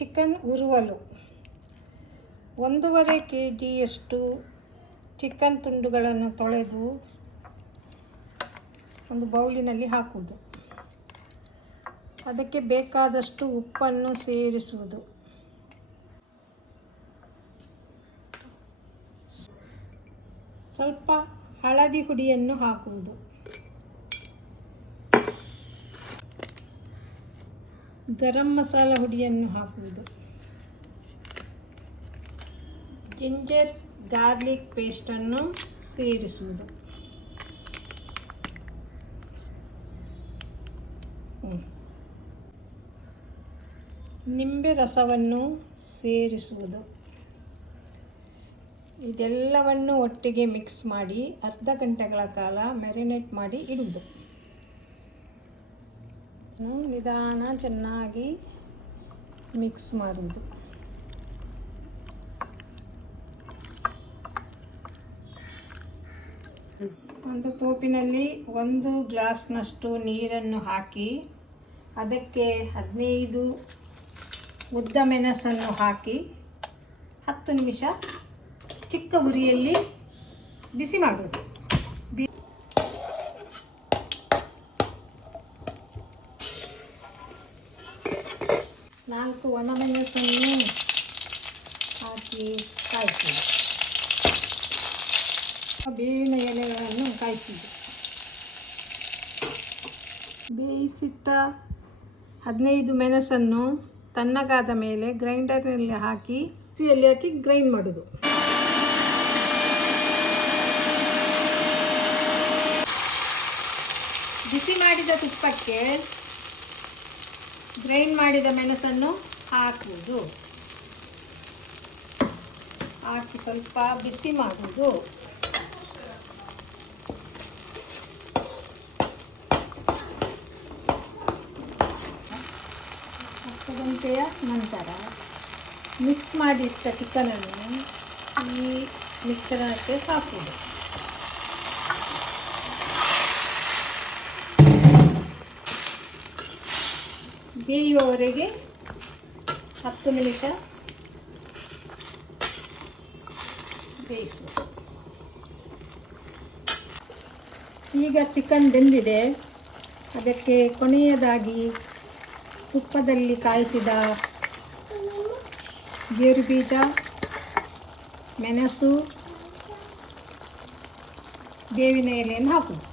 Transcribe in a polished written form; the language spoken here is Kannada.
ಚಿಕನ್ ಉರುವಲು 1.5 kgಯಷ್ಟು ಚಿಕನ್ ತುಂಡುಗಳನ್ನು ತೊಳೆದು ಒಂದು ಬೌಲಿನಲ್ಲಿ ಹಾಕುವುದು. ಅದಕ್ಕೆ ಬೇಕಾದಷ್ಟು ಉಪ್ಪನ್ನು ಸೇರಿಸುವುದು. ಸ್ವಲ್ಪ ಹಳದಿ ಹುಡಿಯನ್ನು ಹಾಕುವುದು. ಗರಂ ಮಸಾಲ ಹುಡಿಯನ್ನು ಹಾಕುವುದು. ಜಿಂಜರ್ ಗಾರ್ಲಿಕ್ ಪೇಸ್ಟನ್ನು ಸೇರಿಸುವುದು. ನಿಂಬೆ ರಸವನ್ನು ಸೇರಿಸುವುದು. ಇದೆಲ್ಲವನ್ನು ಒಟ್ಟಿಗೆ ಮಿಕ್ಸ್ ಮಾಡಿ ಅರ್ಧ ಗಂಟೆಗಳ ಕಾಲ ಮ್ಯಾರಿನೇಟ್ ಮಾಡಿ ಇಡುವುದು. ನಿಧಾನ ಚೆನ್ನಾಗಿ ಮಿಕ್ಸ್ ಮಾಡುವುದು. ಒಂದು ತೋಪಿನಲ್ಲಿ 1 ಗ್ಲಾಸ್ನಷ್ಟು ನೀರನ್ನು ಹಾಕಿ ಅದಕ್ಕೆ 15 ಉದ್ದ ಮೆಣಸನ್ನು ಹಾಕಿ 10 ನಿಮಿಷ ಚಿಕ್ಕ ಉರಿಯಲ್ಲಿ ಬಿಸಿ ಮಾಡುವುದು. 4 ಒಣಮೆಣಸನ್ನು ಹಾಕಿ ಕಾಯಿಸುವುದು. ಬೇವಿನ ಎಲೆಗಳನ್ನು ಕಾಯಿಸುವುದು. ಬೇಯಿಸಿಟ್ಟ 15 ಮೆಣಸನ್ನು ತಣ್ಣಗಾದ ಮೇಲೆ ಗ್ರೈಂಡರ್ನಲ್ಲಿ ಹಾಕಿ ಮಿಕ್ಸಿಯಲ್ಲಿ ಹಾಕಿ ಗ್ರೈಂಡ್ ಮಾಡೋದು. ಬಿಸಿ ಮಾಡಿದ ತುಪ್ಪಕ್ಕೆ ಗ್ರೈಂಡ್ ಮಾಡಿದ ಮೆಣಸನ್ನು ಹಾಕುವುದು. ಹಾಕಿ ಸ್ವಲ್ಪ ಬಿಸಿ ಮಾಡುವುದು. 10 ಗಂಟೆಯ ನಂತರ ಮಿಕ್ಸ್ ಮಾಡಿಟ್ಟ ಚಿಕನನ್ನು ಈ ಮಿಶ್ರಣಕ್ಕೆ ಹಾಕುವುದು. ಬೇಯುವವರೆಗೆ 10 ನಿಮಿಷ ಬೇಯಿಸುವುದು. ಈಗ ಚಿಕನ್ ಬೆಂದಿದೆ. ಅದಕ್ಕೆ ಕೊನೆಯದಾಗಿ ತುಪ್ಪದಲ್ಲಿ ಕಾಯಿಸಿದ ಗೇರುಬೀಜ, ಮೆಣಸು, ಬೇವಿನ ಎಲೆಯನ್ನು ಹಾಕುವುದು.